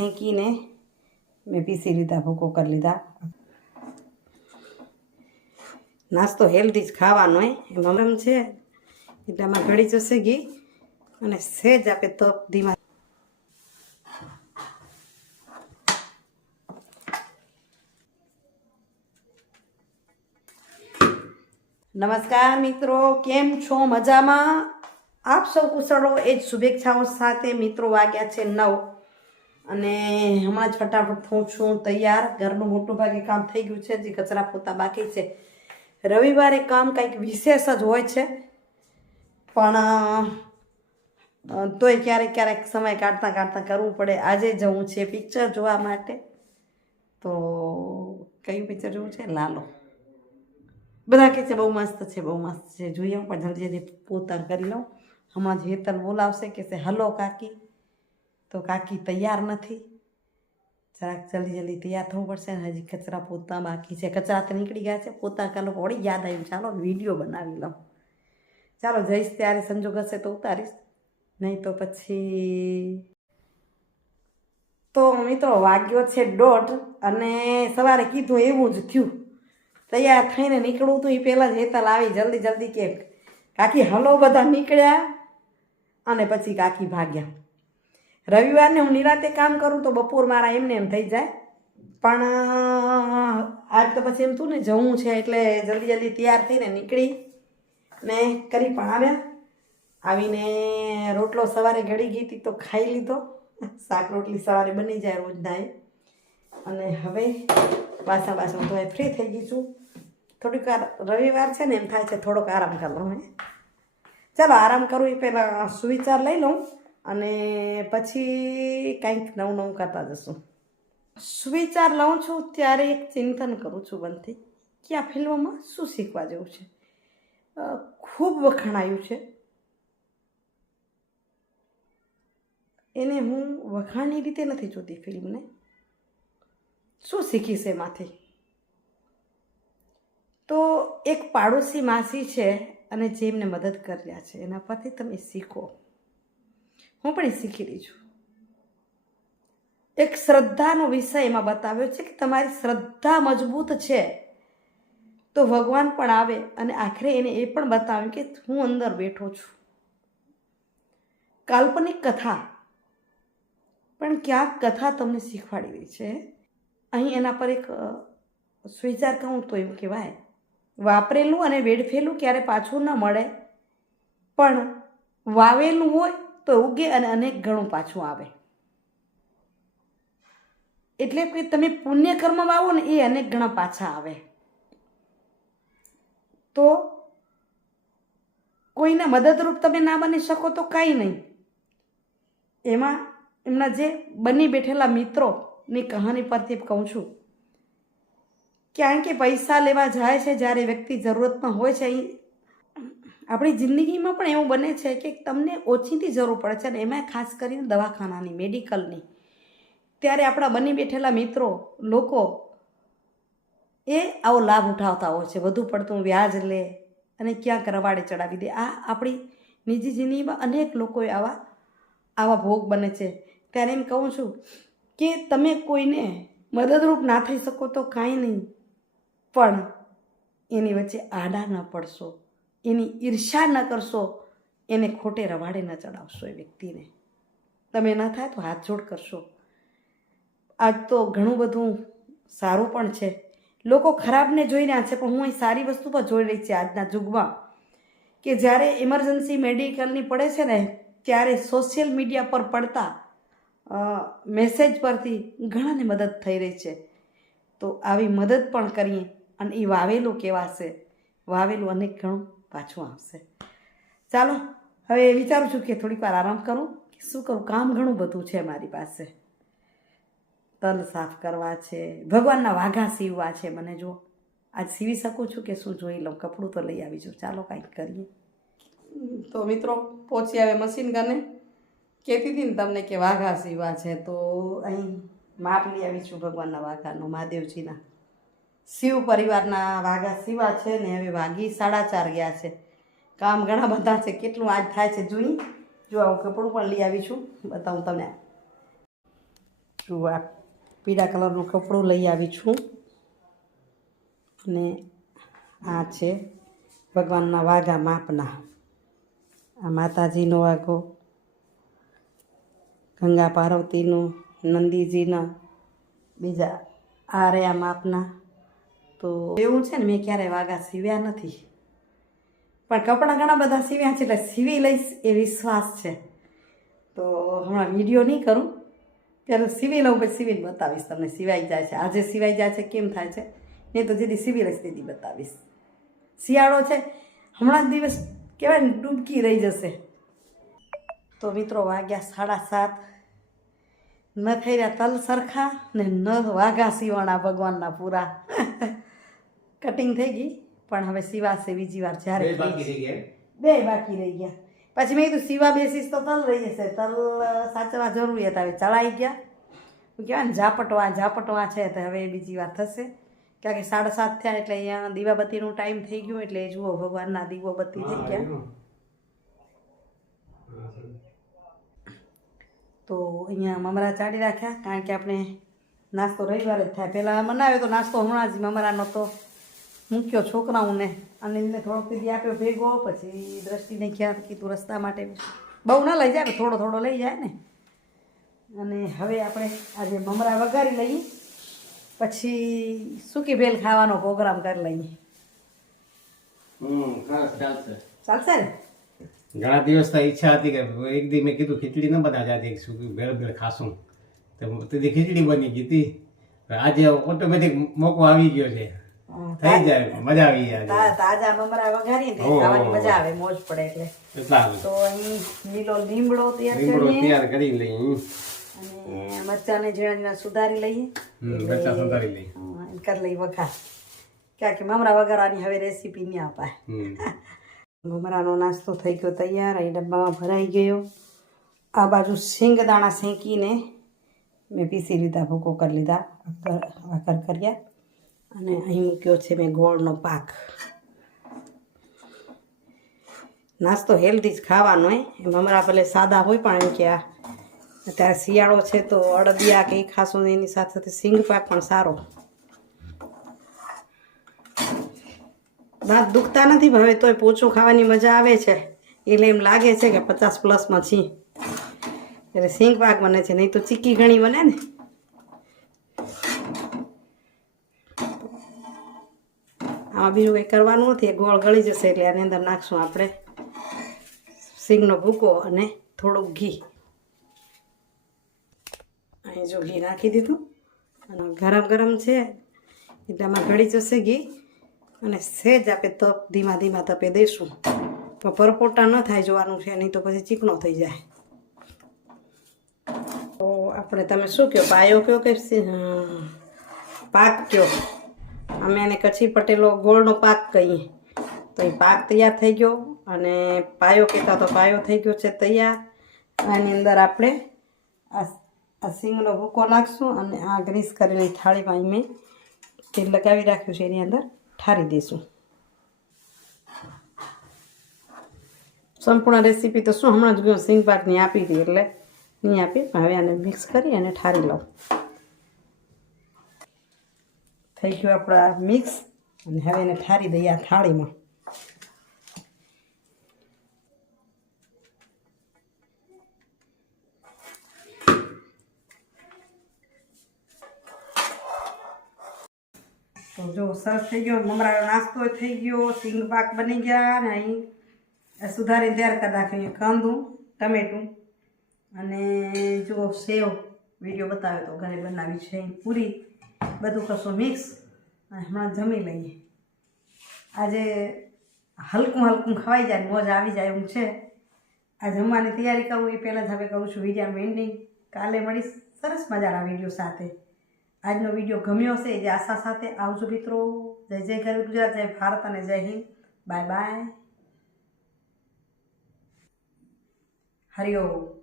શેકીને મેં પીસી લીધા, ભૂકો કરી લીધા. નાસ્તો હેલ્ધી જ ખાવાનો હોય. એમાં છે એટલે આમાં ગળી જશે ઘી અને સહેજ આપે તપ ધીમા. નમસ્કાર મિત્રો, કેમ છો? મજામાં? આપ સૌ કુશળો એ જ શુભેચ્છાઓ સાથે મિત્રો વાગ્યા છે 9 અને હમણાં જ ફટાફટ થઉં છું તૈયાર. ઘરનું મોટું ભાગે કામ થઈ ગયું છે, જે કચરા પોતા બાકી છે. રવિવારે કામ કંઈક વિશેષ જ હોય છે, પણ તોય ક્યારેક ક્યારેક સમય કાઢતા કરવું પડે. આજે જવું છે પિક્ચર જોવા માટે. તો કયું પિક્ચર જોવું છે? લાલો. બધા કહે છે બહુ મસ્ત છે, બહુ મસ્ત છે. જોઈએ હું પણ જલ્દી પોતા કરી લઉં. હમણાં જ હેતલ બોલાવશે કે છે હલો કાકી. તો કાકી તૈયાર નથી, જરાક જલ્દી તૈયાર થવું પડશે. હજી કચરા પોતા બાકી છે. કચરા તો નીકળી ગયા છે, પોતા કાલો વળી યાદ આવ્યું, ચાલો વિડીયો બનાવી લઉં. ચાલો જઈશ ત્યારે સંજોગ હશે તો ઉતારીશ, નહીં તો પછી. તો મિત્રો વાગ્યો છે 1:30 અને સવારે કીધું એવું જ થયું. તૈયાર થઈને નીકળવું હતું એ પહેલાં જ હેતલ આવી જલ્દી કે કાકી હલો. બધા નીકળ્યા અને પછી કાકી ભાગ્યા. રવિવારને હું નિરાતે કામ કરું તો બપોર મારા એમને એમ થઈ જાય, પણ આજ તો પછી એમ તું ને જવું છે એટલે જલ્દી તૈયાર થઈને નીકળી ને કરી પણ આવ્યા. આવીને રોટલો સવારે ગળી ગઈ હતી તો ખાઈ લીધો. શાક રોટલી સવારે બની જાય રોજના એ. અને હવે વાસણ તો ફ્રી થઈ ગઈ છું. થોડીક વાર રવિવાર છે ને એમ થાય છે થોડોક આરામ કરી લઉં. ચાલો આરામ કરું એ પહેલાં સુવિચાર લઈ લઉં અને પછી કંઈક નવું કરતા જશું. સુવિચાર લઉં છું ત્યારે એક ચિંતન કરું છું બનથી કે આ ફિલ્મમાં શું શીખવા જેવું છે. ખૂબ વખાણાયું છે, એને હું વખાણની રીતે નથી જોતી ફિલ્મને. શું શીખીશ એમાંથી? તો એક પાડોશી માસી છે અને જે એમને મદદ કર્યા છે એના પરથી તમે શીખો. હું પણ એ શીખી રહી છું. એક શ્રદ્ધાનો વિષય એમાં બતાવ્યો છે કે તમારી શ્રદ્ધા મજબૂત છે તો ભગવાન પણ આવે અને આખરે એને એ પણ બતાવ્યું કે હું અંદર બેઠો છું. કાલ્પનિક કથા, પણ ક્યાંક કથા તમને શીખવાડી રહી છે. અહીં એના પર એક સુવિચાર કહું તો એવું કહેવાય, વાપરેલું અને વેડફેલું ક્યારે પાછું ન મળે, પણ વાવેલું હોય તો ઉગે અને અનેક ગણું પાછું આવે. એટલે કે તમે પુણ્ય કર્મ વાવો ને એ અનેક ગણા પાછા આવે. તો કોઈને મદદરૂપ તમે ના બની શકો તો કાંઈ નહીં. એમાં એમના જે બની બેઠેલા મિત્રોની કહાની પરથી કહું છું. કારણ કે પૈસા લેવા જાય છે જ્યારે વ્યક્તિ જરૂરતમાં હોય છે. આપણી જિંદગીમાં પણ એવું બને છે કે તમને ઓછીથી જરૂર પડે છે, અને એમાં ખાસ કરીને દવાખાનાની, મેડિકલની. ત્યારે આપણા બની બેઠેલા મિત્રો લોકો એ આવો લાભ ઉઠાવતા હોય છે. વધુ પડતું વ્યાજ લે અને ક્યાંક રવાડે ચડાવી દે. આ આપણી નિજી જિંદગીમાં અનેક લોકોએ આવા ભોગ બને છે. ત્યારે એમ કહું છું કે તમે કોઈને મદદરૂપ ના થઈ શકો તો કાંઈ નહીં, પણ એની વચ્ચે આડા ન પડશો, એની ઈર્ષા ન કરશો, એને ખોટે રવાડે ન ચડાવશો. એ વ્યક્તિને તમે ન થાય તો હાથ જોડ કરશો. આજ તો ઘણું બધું સારું પણ છે. લોકો ખરાબને જોઈ રહ્યા છે, પણ હું અહીં સારી વસ્તુ પણ જોઈ રહી છે આજના યુગમાં. કે જ્યારે ઇમરજન્સી મેડિકલની પડે છે ને, ત્યારે સોશિયલ મીડિયા પર પડતા મેસેજ પરથી ઘણાને મદદ થઈ રહી છે. તો આવી મદદ પણ કરીએ અને એ વાવેલું કહેવાશે, વાવેલું અનેક ઘણું પાછું આવશે. ચાલો હવે વિચારું છું કે થોડીક વાર આરામ કરું. શું કરું, કામ ઘણું બધું છે મારી પાસે. તલ સાફ કરવા છે, ભગવાનના વાઘા સીવવા છે. મને જો આજ સીવી શકું છું કે શું જોઈ લઉં. કપડું તો લઈ આવી છું, ચાલો કાંઈક કરીએ. તો મિત્રો પહોંચી આવે મશીન ગને. કહેતી હતી ને તમને કે વાઘા સીવા છે, તો અહીં માપ લઈ આવી છું ભગવાનના વાઘાનો, મહાદેવજીના. શિવ પરિવારના વાઘા સીવા છે ને હવે વાગી 4:30 ગયા છે. કામ ઘણા બધા છે. કેટલું આજ થાય છે જોઈ. જો આવું કપડું પણ લઈ આવી છું, બતાવું તમને. જો આ પીળા કલરનું કપડું લઈ આવી છું અને આ છે ભગવાનના વાઘા માપના. આ માતાજીનો વાઘો, ગંગા પાર્વતીનું, નંદીજીના, બીજા આ રહ્યા માપના. તો એવું છે ને, મેં ક્યારેય વાઘા સીવ્યા નથી, પણ કપડાં ઘણા બધા સીવ્યા છે, એટલે સીવી લઈશ એ વિશ્વાસ છે. તો હમણાં વિડીયો નહીં કરું, ત્યારે સીવી લઉં, પછી સીવીને બતાવીશ તમને. સિવાઈ જાય છે, આજે સિવાઈ જાય છે, કેમ થાય છે, નહીં તો જેથી સીવી લઈશ તેથી બતાવીશ. શિયાળો છે, હમણાં જ દિવસ કહેવાય ને ડૂબકી રહી જશે. તો મિત્રો વાગ્યા 7:30. ન થઈ રહ્યા તલ સરખા ને ન વાઘા સીવાણા ભગવાનના પૂરા. કટિંગ થઈ ગઈ, પણ હવે સીવાશે બીજી વાર જ્યારે બે બાકી રહી ગયા. પછી મેં કીધું સીવા બેસીશ તો તલ રહી જશે, તલ સાચવા જરૂરી હતા, હવે ચડાઈ ગયા. કહેવાય ને ઝાપટવા છે, તો હવે બીજી વાર થશે. કારણ કે 7:30 થયા એટલે અહીંયા દીવાબત્તીનો ટાઈમ થઈ ગયો, એટલે જુઓ ભગવાનના દીવો બત્તી થઈ ગયા. તો અહીંયા મમરા ચાડી રાખ્યા, કારણ કે આપણે નાસ્તો રવિવારે જ થાય. પહેલાં બનાવ્યો તો નાસ્તો, હમણાં જ મમરાનો તો મૂક્યો છોકરાઓને, અને એમને થોડોક દીધી આપ્યો ભેગો. પછી દ્રષ્ટિને ખ્યાલ કીધું રસ્તા માટે બહુ ના લઈ જાય, થોડો થોડો લઈ જાય ને. અને હવે આપણે આજે મમરા વઘારી લઈએ, પછી સૂકી ભેલ ખાવાનો પ્રોગ્રામ કરી લઈએ. ચાલશે ને? ઘણા દિવસ ઈચ્છા હતી કે એક દી મેં કીધું ખીચડી ન બનાવતી, સૂકી ભેળ ખાશું, તો તેથી ખીચડી બની ગઈ હતી. આજે ઓટોમેટિક મોકો આવી ગયો છે, થઈ જાય, મજા આવી જાય. તાજા મમરા વઘારી ખાવાની મજા આવે, મોજ પડે એટલે. તો અહીં લીલો લીમડો તૈયાર કરી લઈએ, અને મરચાને ઝીણા સુધારી લઈએ, મરચા સુધારી લઈએ, કરી લઈએ વઘાર. ક્યાં કે મમરા વઘારવાની હવે રેસીપી નહીં અપાય. મમરાનો નાસ્તો થઈ ગયો તૈયાર, અહીં ડબ્બામાં ભરાઈ ગયો. આ બાજુ શીંગદાણા શેકીને મેં પીસી લીધા, ભૂકો કરી લીધા, વઘાર કર્યા. અને અહીં મૂક્યો છે મેં ગોળનો પાક. નાસ્તો હેલ્ધી જ ખાવાનો હોય, મમરા ભલે સાદા હોય, પણ એમ કે આ અત્યારે શિયાળો છે તો અડદિયા કે ખાશું, એની સાથે સાથે સિંગ પાક પણ સારો. દાંત દુખતા નથી હવે, તોય પોચું ખાવાની મજા આવે છે. એટલે એમ લાગે છે કે 50+ છીએ, એટલે સિંગ પાક બને છે, નહીં તો ચીક્કી ઘણી બને ને. આમાં બીજું કંઈ કરવાનું નથી, ગોળ ગળી જશે એટલે આની અંદર નાખશું આપણે સિંગનો ભૂકો અને થોડુંક ઘી. અહીં જો ઘી નાખી દીધું, અને ગરમ ગરમ છે એટલે આમાં ગળી જશે ઘી. અને સહેજ આપણે તપ ધીમા તપે દઈશું, તો પરપોટા ન થાય જોવાનું છે, નહીં તો પછી ચીકણો થઈ જાય. તો આપણે તમે શું કહો, પાયો કહો કે પાક કહો? અમે એને કચ્છી પટેલો ગોળનો પાક કહીએ. તો એ પાક તૈયાર થઈ ગયો, અને પાયો કહેતા તો પાયો થઈ ગયો છે તૈયાર. આની અંદર આપણે આ સિંગનો ભૂકો નાખશું, અને આ ગ્રીસ કરીને થાળીમાં મેં તેલ લગાવી રાખ્યું છે, એની અંદર ઠારી દઈશું. સંપૂર્ણ રેસીપી તો શું હમણાં જ સિંગ પાકની આપી હતી, એટલે નહીં આપી, પણ હવે આને મિક્સ કરી અને ઠારી લઉં. થઈ ગયું આપણા મિક્સ, અને હવે એને ઠારી દઈએ આ થાળીમાં. તો જો સરસ થઈ ગયો, મમરાનો નાસ્તો થઈ ગયો, સિંગ પાક બની ગયા. અને અહીં સુધારી તૈયાર કરી નાખ્યું કાંદું, ટમેટું, અને જો સેવ વિડીયો બતાવ્યો તો ઘરે બનાવી છે, પૂરી, બધું કશું મિક્સ. અને હમણાં જમી લઈએ. આજે હલકું ખવાઈ જાય, મોજ આવી જાય એવું છે. આ જમવાની તૈયારી કરું એ પહેલાં જ હવે કરું છું વિડીયોનું એન્ડિંગ. કાલે મળીશ સરસ મજાના વિડીયો સાથે. આજનો વિડીયો ગમ્યો હશે એ આશા સાથે. આવજો મિત્રો. જય જય ગરવી ગુજરાત, જય ભારત અને જય હિન્દ. Bye bye. હરિઓમ.